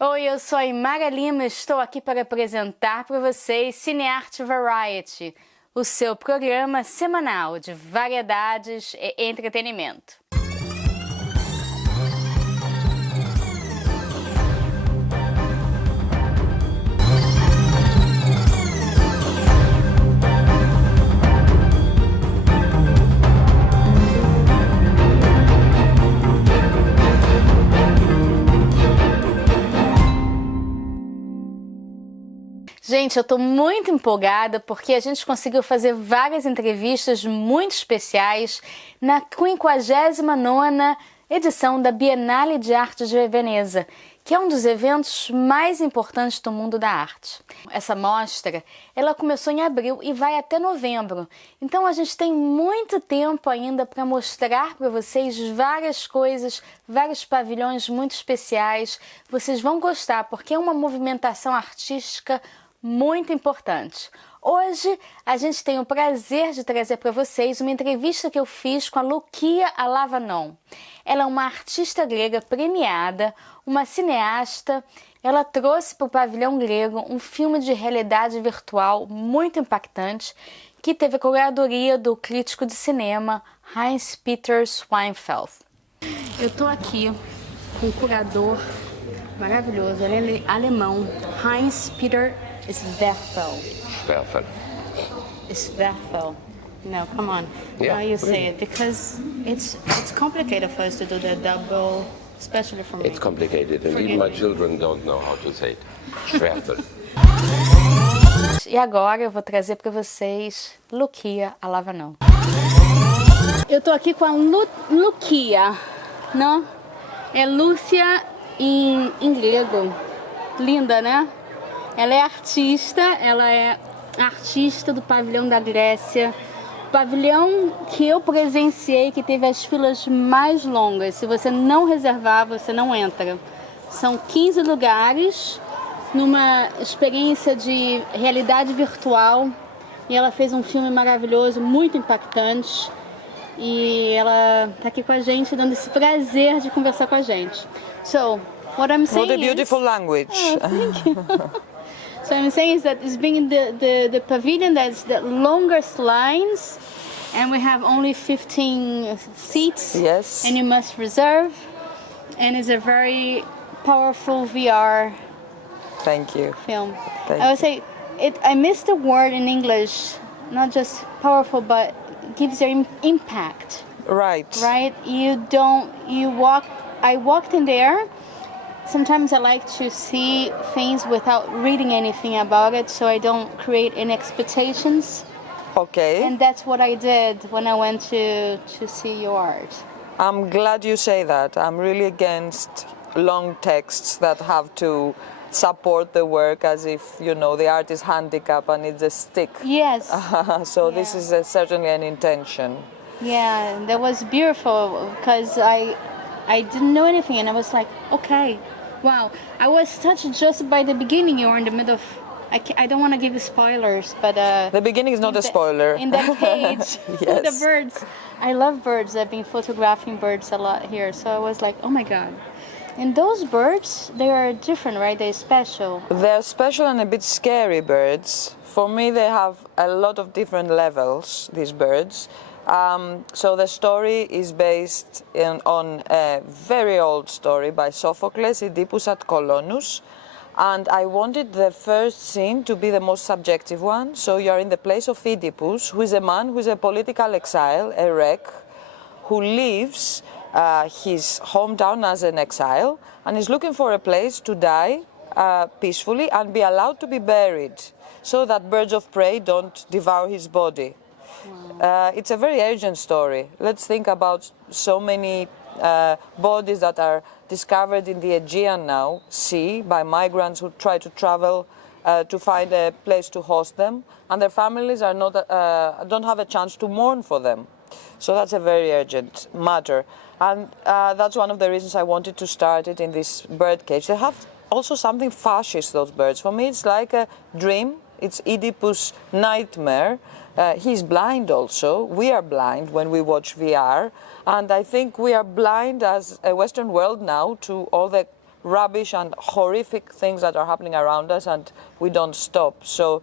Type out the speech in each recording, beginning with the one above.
Oi, eu sou a Aymara Limma, estou aqui para apresentar para vocês Cine Arte Variety, o seu programa semanal de variedades e entretenimento. Gente, eu estou muito empolgada porque a gente conseguiu fazer várias entrevistas muito especiais na 59ª edição da Bienal de Arte de Veneza, que é um dos eventos mais importantes do mundo da arte. Essa mostra, ela começou em abril e vai até novembro, então a gente tem muito tempo ainda para mostrar para vocês várias coisas, vários pavilhões muito especiais. Vocês vão gostar porque é uma movimentação artística muito importante. Hoje a gente tem o prazer de trazer para vocês uma entrevista que eu fiz com a Loukia Alavanou. Ela é uma artista grega premiada, uma cineasta. Ela trouxe para o pavilhão grego um filme de realidade virtual muito impactante que teve a curadoria do crítico de cinema Heinz Peter Schwerfel. Eu estou aqui com um curador maravilhoso, ele é alemão, Heinz Peter Schwerfel. Schwerfel. No, come on. Yeah, How you really. say it? Because it's complicated for us to do the double, especially for me. It's complicated, and Forgive even my me. children don't know how to say it. Schwerfel. E agora eu vou trazer para vocês Loukia Alavanou. Eu tô aqui com a Loukia, não? É Lúcia em grego. Linda, né? Ela é artista do pavilhão da Grécia. Pavilhão que eu presenciei, que teve as filas mais longas. Se você não reservar, você não entra. São 15 lugares numa experiência de realidade virtual. E ela fez um filme maravilhoso, muito impactante. E ela tá aqui com a gente, dando esse prazer de conversar com a gente. So, what I'm saying What a beautiful language. Oh, thank you. So I'm saying is that it's being the pavilion that's the longest lines, and we have only 15 seats. Yes. And you must reserve, and it's a very powerful VR Thank you. film. Thank I would say I missed the word in English, not just powerful, but gives your impact. Right. Right? I walked in there. Sometimes I like to see things without reading anything about it, so I don't create any expectations. Okay. And that's what I did when I went to see your art. I'm glad you say that. I'm really against long texts that have to support the work as if, you know, the art is handicapped and it's a stick. Yes. So this Yeah. is certainly an intention. Yeah, that was beautiful because I didn't know anything, and I was like, okay, wow. I was touched just by the beginning. You were in the middle of. I don't want to give you spoilers, but The beginning is not a spoiler. In that cage with the Yes. birds. I love birds. I've been photographing birds a lot here, so I was like, oh my god. And those birds, they are different, right? They're special. They're special and a bit scary birds. For me, they have a lot of different levels, these birds. So the story is based on a very old story by Sophocles, Oedipus at Colonus. And I wanted the first scene to be the most subjective one. So you're in the place of Oedipus, who is a man who is a political exile, a wreck, who leaves his hometown as an exile and is looking for a place to die peacefully and be allowed to be buried so that birds of prey don't devour his body. It's a very urgent story. Let's think about so many bodies that are discovered in the Aegean now, sea, by migrants who try to travel to find a place to host them, and their families are not, don't have a chance to mourn for them. So that's a very urgent matter. And that's one of the reasons I wanted to start it in this bird cage. They have also something fascist, those birds. For me, it's like a dream. It's Oedipus' nightmare. He's blind also. We are blind when we watch VR. And I think we are blind as a Western world now to all the rubbish and horrific things that are happening around us, and we don't stop. So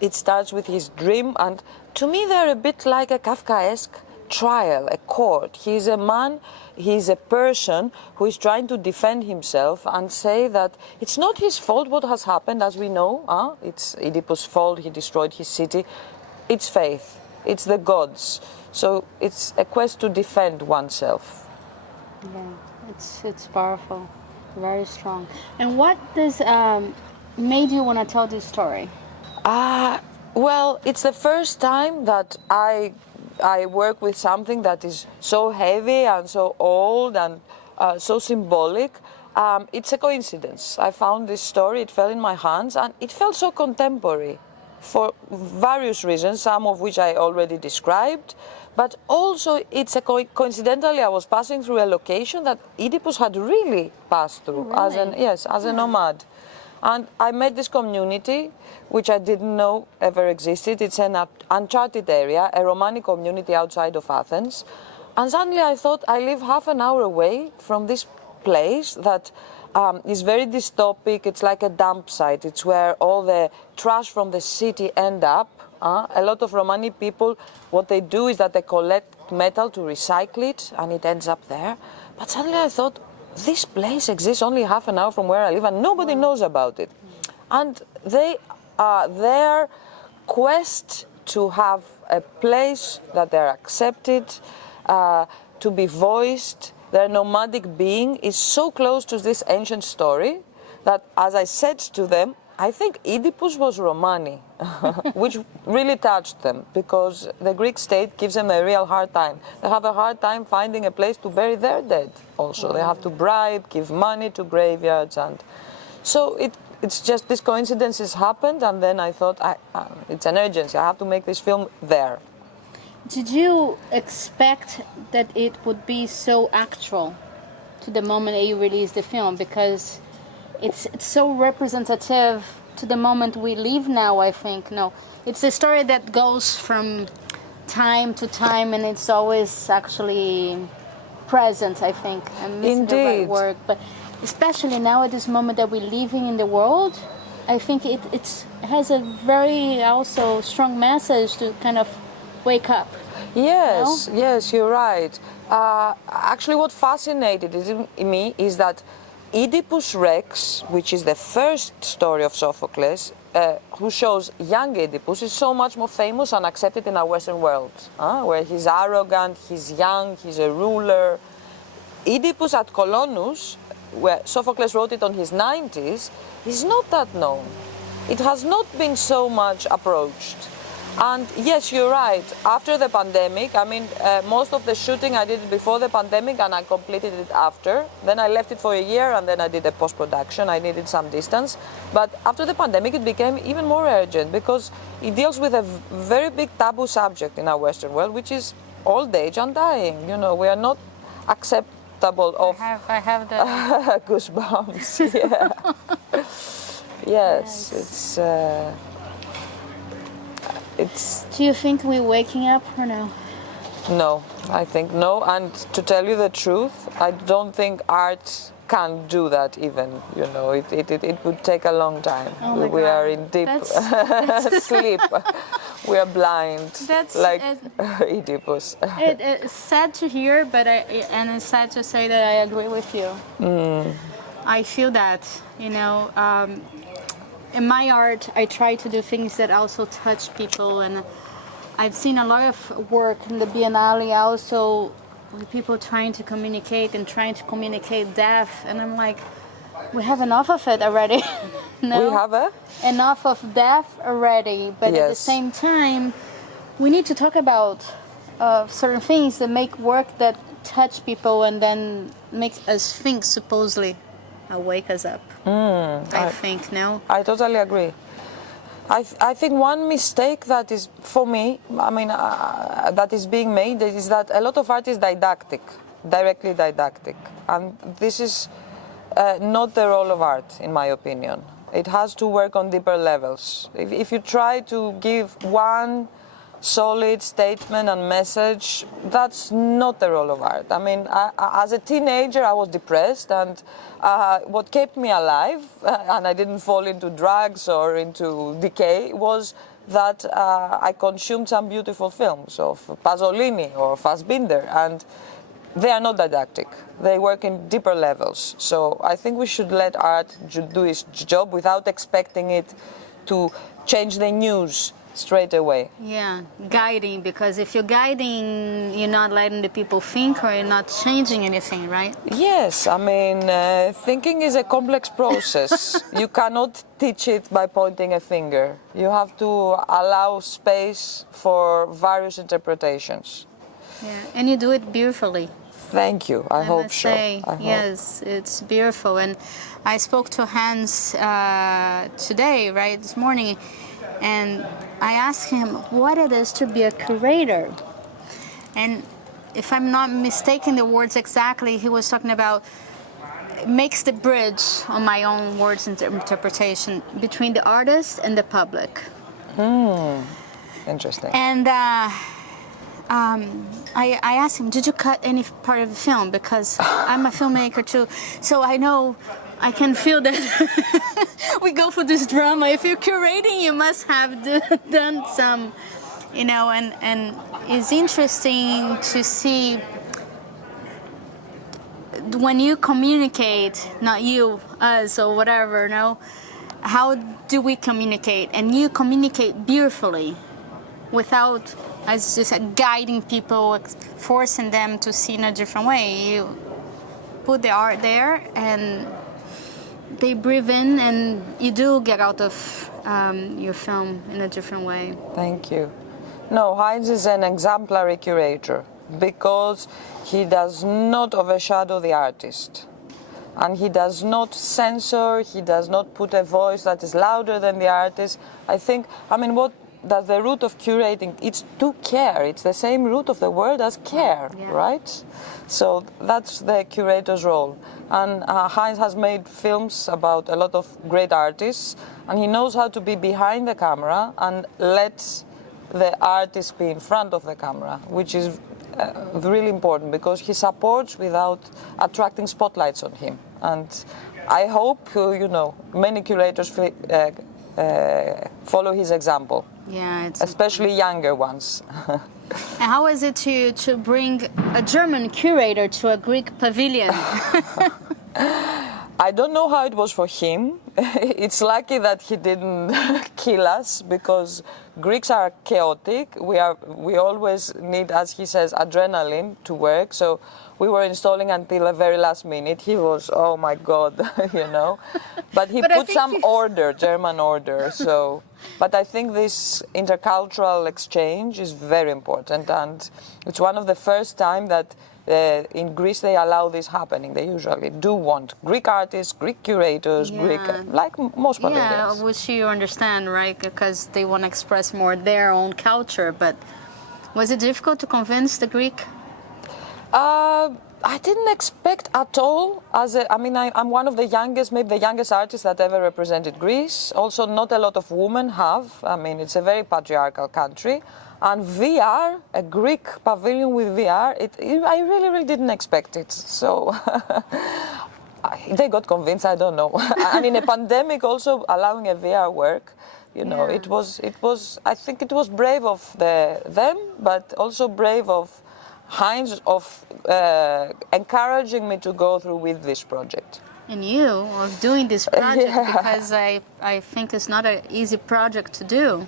it starts with his dream, and to me they're a bit like a Kafkaesque trial, a court. He's a man, he's a person who is trying to defend himself and say that it's not his fault what has happened, as we know. It's Oedipus' fault, he destroyed his city. It's faith, it's the gods. So it's a quest to defend oneself. Yeah, it's powerful, very strong. And what does made you want to tell this story? Well, it's the first time that I work with something that is so heavy and so old and so symbolic. It's a coincidence. I found this story, it fell in my hands, and it felt so contemporary for various reasons, some of which I already described. But also, it's a coincidentally, I was passing through a location that Oedipus had really passed through as a nomad. And I met this community, which I didn't know ever existed. It's an uncharted area, a Romani community outside of Athens. And suddenly I thought, I live half an hour away from this place that is very dystopic. It's like a dump site. It's where all the trash from the city end up. A lot of Romani people, what they do is that they collect metal to recycle it, and it ends up there. But suddenly I thought, this place exists only half an hour from where I live, and nobody knows about it. And their quest to have a place that they're accepted, to be voiced, their nomadic being is so close to this ancient story that, as I said to them, I think Oedipus was Romani, which really touched them, because the Greek state gives them a real hard time. They have a hard time finding a place to bury their dead also. They have to bribe, give money to graveyards, and so it's just these coincidences happened, and then I thought, it's an urgency, I have to make this film there. Did you expect that it would be so actual to the moment that you released the film? Because it's so representative to the moment we live now, I think. No, it's a story that goes from time to time, and it's always actually present, I think. I'm missing the right word, but especially now at this moment that we're living in the world, I think it has a very also strong message to kind of wake up. Yes, you know? Yes, you're right. Actually, what fascinated me is that Oedipus Rex, which is the first story of Sophocles, who shows young Oedipus, is so much more famous and accepted in our Western world, where he's arrogant, he's young, he's a ruler. Oedipus at Colonus, where Sophocles wrote it on his 90s, is not that known. It has not been so much approached. And yes, you're right, after the pandemic, I mean, most of the shooting I did before the pandemic and I completed it after. Then I left it for a year and then I did a post-production. I needed some distance. But after the pandemic, it became even more urgent because it deals with a very big taboo subject in our Western world, which is old age and dying. You know, we are not acceptable of... I have the... goosebumps, yeah. Yes, it's... Do you think we're waking up or no? No, I think no. And to tell you the truth, I don't think art can do that even. You know, it would take a long time. Oh we are in deep sleep. We are blind, like Oedipus. It's sad to hear, but and it's sad to say that I agree with you. I feel that, you know. In my art, I try to do things that also touch people, and I've seen a lot of work in the Biennale also with people trying to communicate death, and I'm like, we have enough of it already. No? We have enough of death already, but at the same time, we need to talk about certain things that make work that touch people and then make us think, supposedly. Wake us up. I think, no? I totally agree. I think one mistake that is, for me, I mean, that is being made is that a lot of art is didactic, directly didactic. And this is not the role of art, in my opinion. It has to work on deeper levels. If you try to give one solid statement and message, that's not the role of art. I mean, as a teenager, I was depressed, and what kept me alive, and I didn't fall into drugs or into decay, was that I consumed some beautiful films of Pasolini or Fassbinder, and they are not didactic. They work in deeper levels. So I think we should let art do its job without expecting it to change the news straight away. Yeah, guiding, because if you're guiding, you're not letting the people think, or you're not changing anything, right? Yes, I mean, thinking is a complex process. You cannot teach it by pointing a finger. You have to allow space for various interpretations. Yeah, and you do it beautifully. Thank you. I hope must so. say, I hope. yes, it's beautiful. And I spoke to Hans today, right, this morning, and I asked him what it is to be a curator. And if I'm not mistaken the words exactly, he was talking about makes the bridge, on my own words interpretation, between the artist and the public. Interesting. And I asked him, did you cut any part of the film? Because I'm a filmmaker too, so I know, I can feel that we go for this drama. If you're curating, you must have done some, you know, and it's interesting to see when you communicate, not you, us, or whatever, no? How do we communicate? And you communicate beautifully without, as you said, guiding people, forcing them to see in a different way. You put the art there and they breathe in, and you do get out of your film in a different way. Thank you. No, Heinz is an exemplary curator because he does not overshadow the artist. And he does not censor, he does not put a voice that is louder than the artist. I think, I mean, what does the root of curating? It's to care. It's the same root of the word as care, Yeah. right? So that's the curator's role. And Heinz has made films about a lot of great artists, and he knows how to be behind the camera and let the artist be in front of the camera, which is really important because he supports without attracting spotlights on him. And I hope, you know, many curators follow his example. Yeah, it's Especially younger ones. And how is it to bring a German curator to a Greek pavilion? I don't know how it was for him. It's lucky that he didn't kill us because Greeks are chaotic. We always need, as he says, adrenaline to work. So we were installing until the very last minute. He was, oh my God, you know. But he put some order, German order. So, but I think this intercultural exchange is very important, and it's one of the first time that in Greece they allow this happening. They usually do want Greek artists, Greek curators, Yeah. Greek, like most pavilions. Yeah, which you understand, right? Because they want to express more their own culture. But was it difficult to convince the Greek? I didn't expect at all. I'm one of the youngest, maybe the youngest artist that ever represented Greece. Also, not a lot of women have. I mean, it's a very patriarchal country. And VR, a Greek pavilion with VR, I really didn't expect it. So they got convinced, I don't know. And in a pandemic also allowing a VR work, you know, Yeah. it was, I think it was brave of them, but also brave of Heinz of encouraging me to go through with this project. And you, of doing this project, Yeah. because I think it's not an easy project to do,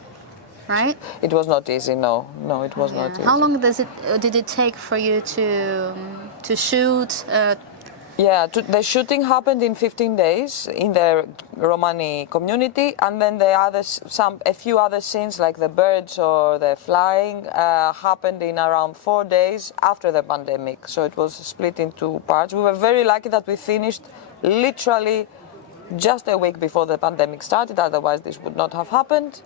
right? It was not easy, no, it was not easy. How long did it take for you to shoot? The shooting happened in 15 days in the Romani community, and then a few other scenes like the birds or the flying happened in around 4 days after the pandemic. So it was split into parts. We were very lucky that we finished literally just a week before the pandemic started, otherwise this would not have happened.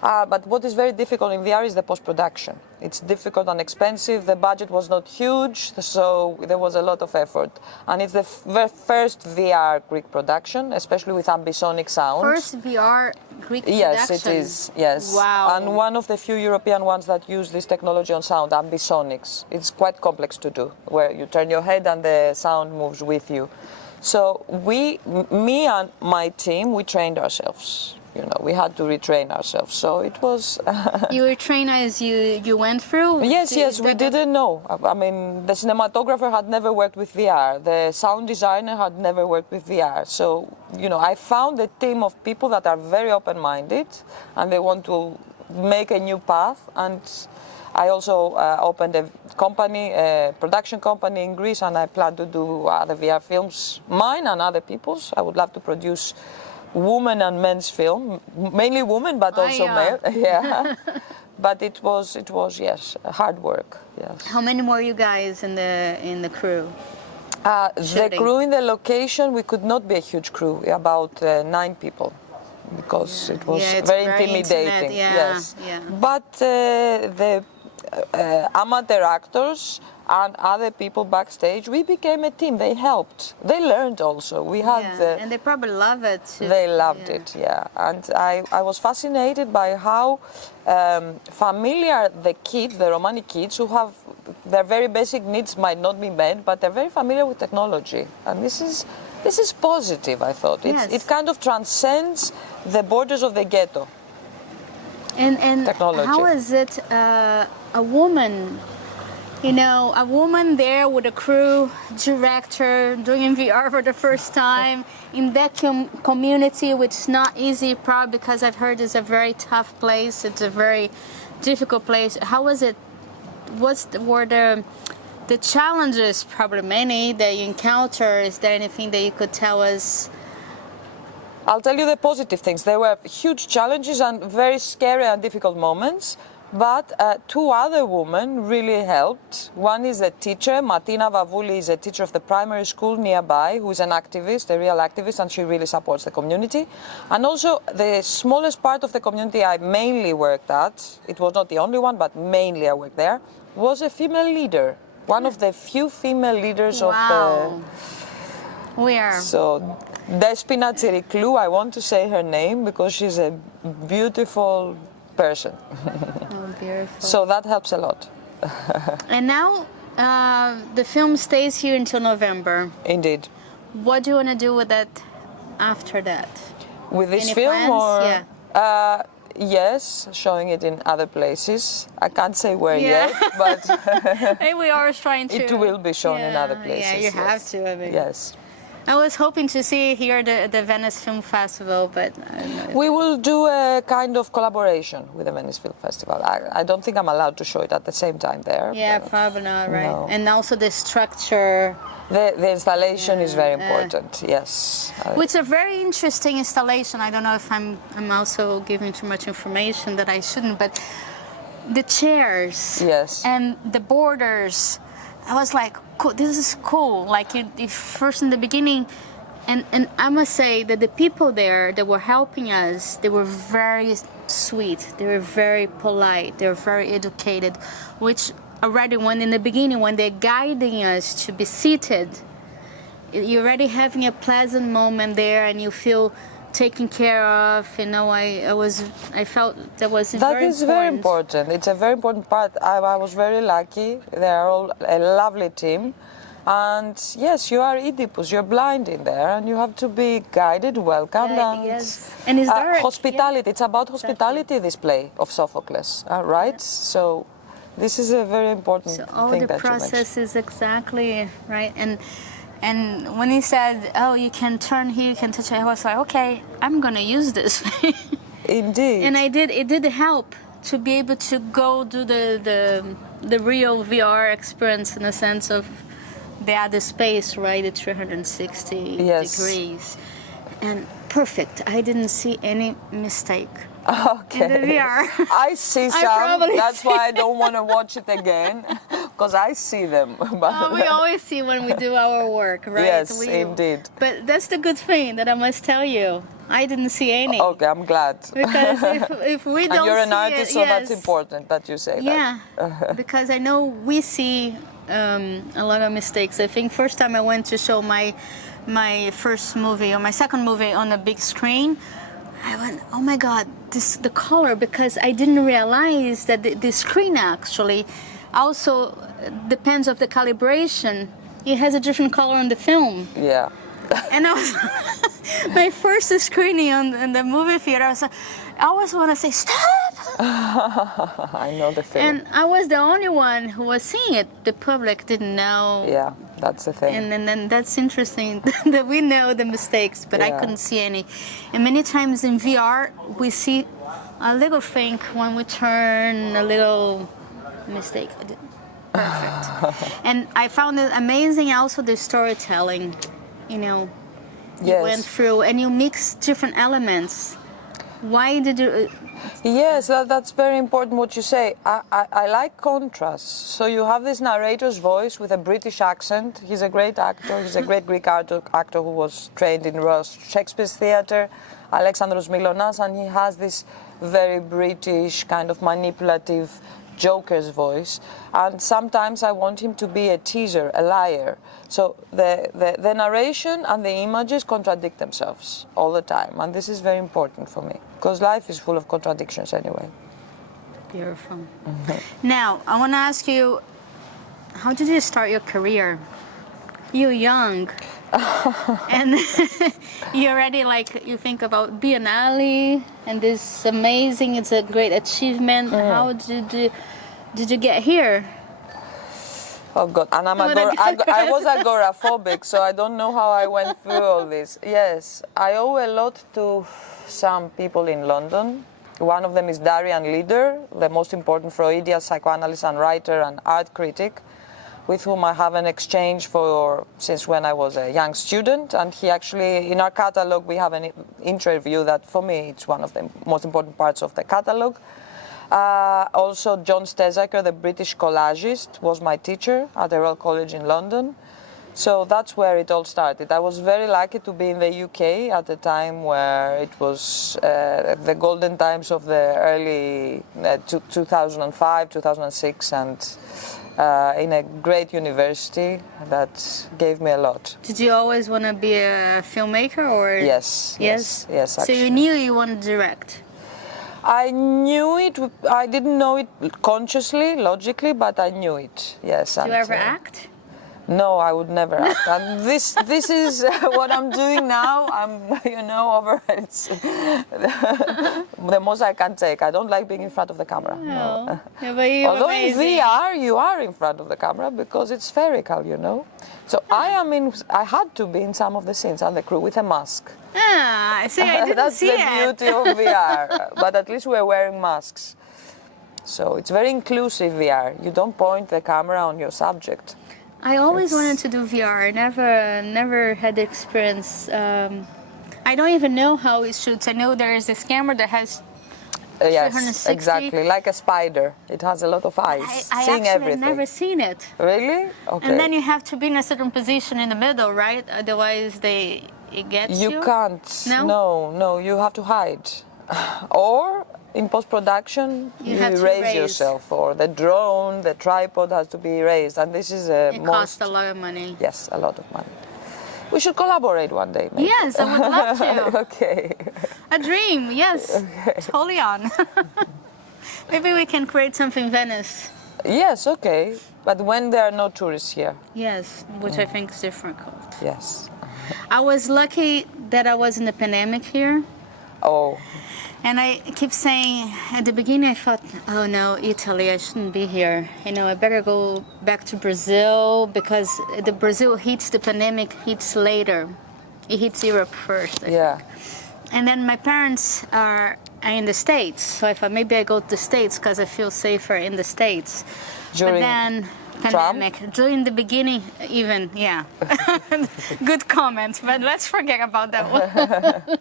But what is very difficult in VR is the post-production. It's difficult and expensive. The budget was not huge, so there was a lot of effort. And it's the first VR Greek production, especially with ambisonic sound. First VR Greek Yes, production? it is, yes. Wow. And one of the few European ones that use this technology on sound, ambisonics. It's quite complex to do, where you turn your head and the sound moves with you. So me and my team, we trained ourselves. You know, we had to retrain ourselves. So it was... You were trained as you went through? Yes, we didn't know. I mean, the cinematographer had never worked with VR. The sound designer had never worked with VR. So, you know, I found a team of people that are very open-minded and they want to make a new path. And I also opened a company, a production company in Greece, and I plan to do other VR films, mine and other people's. I would love to produce women and men's film, mainly women, but also male. Yeah. But it was yes, hard work. Yes. How many more you guys in the crew? The crew in the location, we could not be a huge crew, about 9 people, because it was very intimidating. Yes. Yeah. But the amateur actors and other people backstage, we became a team. They helped. They learned also. We had and they probably love it too. They loved it, yeah. And I was fascinated by how familiar the kids, the Romani kids, who have their very basic needs might not be met, but they're very familiar with technology. And this is positive, I thought. Yes. It kind of transcends the borders of the ghetto. And technology. How is it a woman? You know, a woman there with a crew, director, doing VR for the first time in that community, which is not easy, probably because I've heard it's a very tough place. It's a very difficult place. How was it? Were the challenges, probably many, that you encounter? Is there anything that you could tell us? I'll tell you the positive things. There were huge challenges and very scary and difficult moments. But 2 other women really helped. One is a teacher, Martina Vavouli is a teacher of the primary school nearby, who is an activist, a real activist, and she really supports the community. And also the smallest part of the community I mainly worked at, it was not the only one, but mainly I worked there, was a female leader. One of the few female leaders of the... Where? So, Despina Tsiriklu, I want to say her name because she's a beautiful person. Oh, beautiful. So that helps a lot. And now the film stays here until November. Indeed. What do you want to do with that after that? With this Any film? plans? Or yeah. Yes, showing it in other places. I can't say where yet, but we are trying to. It will be shown in other places. Yeah, you have to. I mean. Yes. I was hoping to see here the Venice Film Festival, but I don't know. We will do a kind of collaboration with the Venice Film Festival. I don't think I'm allowed to show it at the same time there. Yeah, probably not, right? No. And also the structure. The installation is very important, yes. It's a very interesting installation. I don't know if I'm also giving too much information that I shouldn't, but the chairs and the borders, I was like, cool, this is cool. Like you first in the beginning, and I must say that the people there that were helping us, they were very sweet, they were very polite, they were very educated, which already when in the beginning, when they're guiding us to be seated, you're already having a pleasant moment there and you feel taken care of. You know, I felt that was very important. That is very important. It's a very important part. I was very lucky. They are all a lovely team. And yes, you are Oedipus, you're blind in there and you have to be guided, welcomed. And is there hospitality, it's about hospitality, this play of Sophocles, right? So this is a very important thing that you mentioned. So all the process is exactly right. And when he said, oh, you can turn here, you can touch it, I was like, okay, I'm going to use this. Indeed. And it did help to be able to go do the real VR experience in a sense of the other space, right, the 360 degrees. And perfect. I didn't see any mistake. Okay. In the VR. I see some. That's why I don't want to watch it again. Because I see them. Oh, we always see when we do our work, right? Yes, indeed. But that's the good thing that I must tell you. I didn't see any. Okay, I'm glad. Because if we don't and you're an see artist, it, so that's important that you say that. Yeah, because I know we see a lot of mistakes. I think first time I went to show my first movie or my second movie on a big screen, I went, oh my God, the color, because I didn't realize that the screen actually also depends of the calibration. It has a different color on the film. Yeah. And I was my first screening in the movie theater. I always want to say stop. I know the film. And I was the only one who was seeing it. The public didn't know. Yeah, that's the thing. And then that's interesting that we know the mistakes, but I couldn't see any. And many times in VR, we see a little thing when we turn, a little mistake. Perfect. And I found it amazing also the storytelling. You know, you went through and you mix different elements. Why did you? Yes, that's very important what you say. I like contrast. So you have this narrator's voice with a British accent. He's a great actor. He's a great Greek actor who was trained in Royal Shakespeare's Theatre, Alexandros Milonas, and he has this very British kind of manipulative Joker's voice, and sometimes I want him to be a teaser, a liar. So the narration and the images contradict themselves all the time, and this is very important for me, because life is full of contradictions anyway. Beautiful. Now, I want to ask you, how did you start your career? You're young. And you already you think about Biennale and this amazing, it's a great achievement. How did you get here? Oh God, and I was agoraphobic, so I don't know how I went through all this. Yes, I owe a lot to some people in London. One of them is Darian Lieder, the most important Freudian psychoanalyst and writer and art critic, with whom I have an exchange since when I was a young student, and he actually, in our catalogue, we have an interview that for me it's one of the most important parts of the catalogue. Also, John Stezaker, the British collagist, was my teacher at the Royal College in London. So that's where it all started. I was very lucky to be in the UK at the time where it was the golden times of the early 2005, 2006, and in a great university that gave me a lot. Did you always want to be a filmmaker, or? Yes. So you knew you wanted to direct? I knew it. I didn't know it consciously, logically, but I knew it. Yes. Did you ever act? No, I would never act. And this is what I'm doing now. I'm, over. It's the most I can take. I don't like being in front of the camera. No. Yeah, but you're although amazing. In VR, you are in front of the camera because it's spherical, So I had to be in some of the scenes and the crew with a mask. I see. I didn't That's see the it. beauty of VR. But at least we're wearing masks. So it's very inclusive VR. You don't point the camera on your subject. I always wanted to do VR. I never had the experience. I don't even know how it shoots. I know there is this camera that has 360. Yes, exactly, like a spider. It has a lot of eyes, I seeing actually everything. never seen it. Really? Okay. And then you have to be in a certain position in the middle, right? Otherwise, it gets you. You can't. No? No. You have to hide, or in post-production, you raise yourself, or the drone, the tripod has to be raised, and this is It costs a lot of money. Yes, a lot of money. We should collaborate one day, maybe. Yes, I would love to. Okay. A dream, yes. Okay. Totally on. Maybe we can create something in Venice. Yes, okay. But when there are no tourists here. Yes, which I think is difficult. Yes. I was lucky that I was in the pandemic here. Oh. And I keep saying, at the beginning I thought, oh no, Italy, I shouldn't be here. I better go back to Brazil, because the Brazil hits the pandemic hits later. It hits Europe first, I think. And then my parents are in the States, so I thought maybe I go to the States because I feel safer in the States. During but then pandemic, during the beginning even, yeah. Good comment, but let's forget about that one.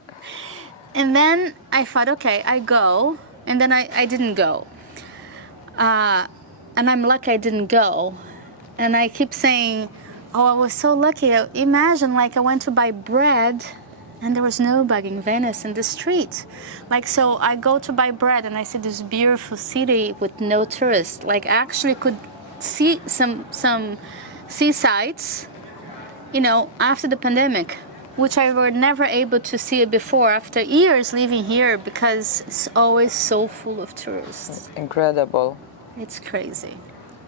And then I thought, okay, I go, and then I didn't go. and I'm lucky I didn't go. And I keep saying, oh, I was so lucky. Imagine, like, I went to buy bread and there was nobody in Venice in the street. Like, so I go to buy bread and I see this beautiful city with no tourists. Like, I actually could see some seasides, you know, after the pandemic, which I were never able to see it before after years living here because it's always so full of tourists. Incredible. It's crazy.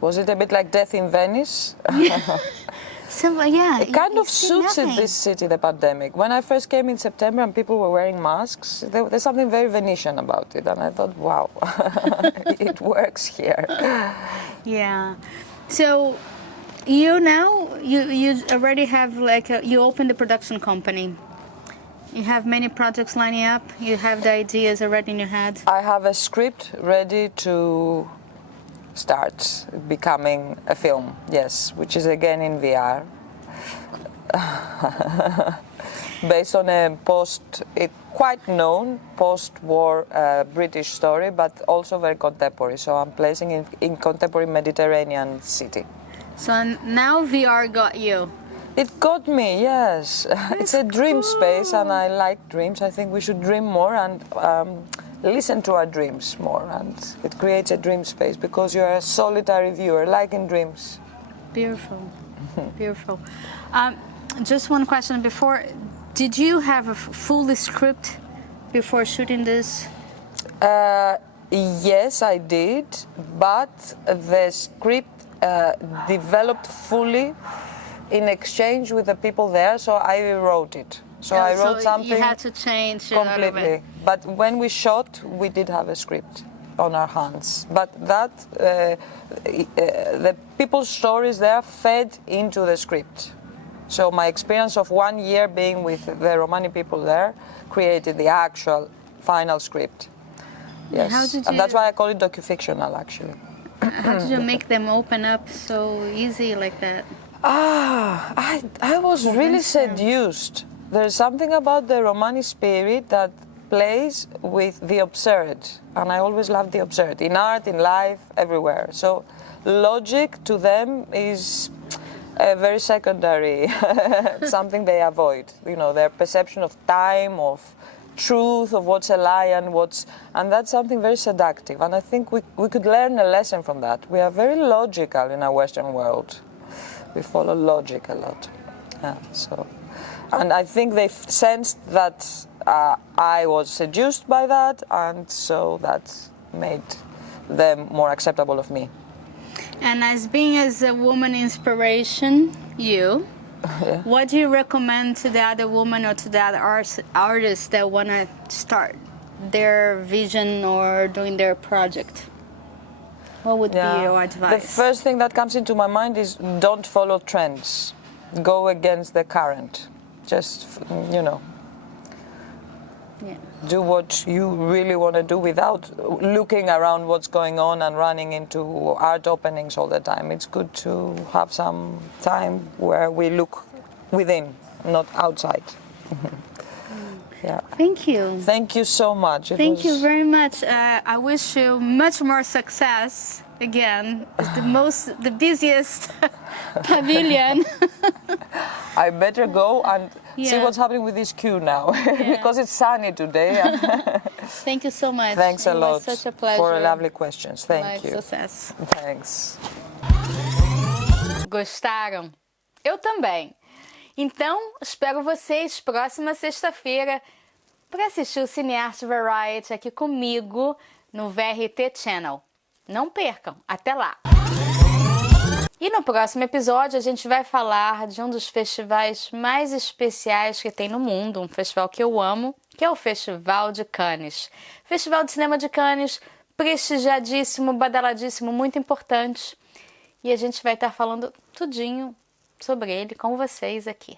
Was it a bit like Death in Venice? So, yeah. It kind of suits in this city, the pandemic. When I first came in September and people were wearing masks, there's something very Venetian about it. And I thought, wow, it works here. Yeah. So you now, you already have like, you opened the production company. You have many projects lining up. You have the ideas already in your head. I have a script ready to start becoming a film, yes, which is again in VR. Based on a quite known post-war British story, but also very contemporary. So I'm placing in contemporary Mediterranean city. So now VR got you. It got me, yes. It's a dream space and I like dreams. I think we should dream more and listen to our dreams more, and it creates a dream space because you're a solitary viewer, like in dreams. Beautiful, beautiful. Just one question before. Did you have a full script before shooting this? Yes, I did, but the script developed fully in exchange with the people there, so I rewrote it. So I wrote something. You had to change completely. But when we shot, we did have a script on our hands. But that the people's stories there fed into the script. So my experience of 1 year being with the Romani people there created the actual final script. Yes, and that's why I call it docufictional, actually. How did you make them open up so easy like that? I was really seduced. There's something about the Romani spirit that plays with the absurd, and I always loved the absurd, in art, in life, everywhere. So logic to them is a very secondary, something they avoid. You know, their perception of time, of truth, of what's a lie and that's something very seductive. And I think we could learn a lesson from that. We are very logical in our Western world. We follow logic a lot. Yeah, so. And I think they sensed that I was seduced by that, and so that made them more acceptable of me. And as being as a woman inspiration, yeah. What do you recommend to the other woman or to the other artists that want to start their vision or doing their project? What would be your advice? The first thing that comes into my mind is don't follow trends. Go against the current. Just, you know, do what you really want to do without looking around what's going on and running into art openings all the time. It's good to have some time where we look within, not outside. Yeah. Thank you. Thank you so much. Thank you very much. I wish you much more success. Again, it's the busiest pavilion. I better go and see what's happening with this queue now, because it's sunny today. Thank you so much. Thanks a lot. It was such a pleasure. For lovely questions. Thank you. Success. Thanks. Gostaram? Eu também. Então, espero vocês próxima sexta-feira para assistir o Cine Art Variety aqui comigo no VRT Channel. Não percam, até lá! E no próximo episódio a gente vai falar de um dos festivais mais especiais que tem no mundo, um festival que eu amo, que é o Festival de Cannes. Festival de Cinema de Cannes, prestigiadíssimo, badaladíssimo, muito importante. E a gente vai estar falando tudinho sobre ele com vocês aqui.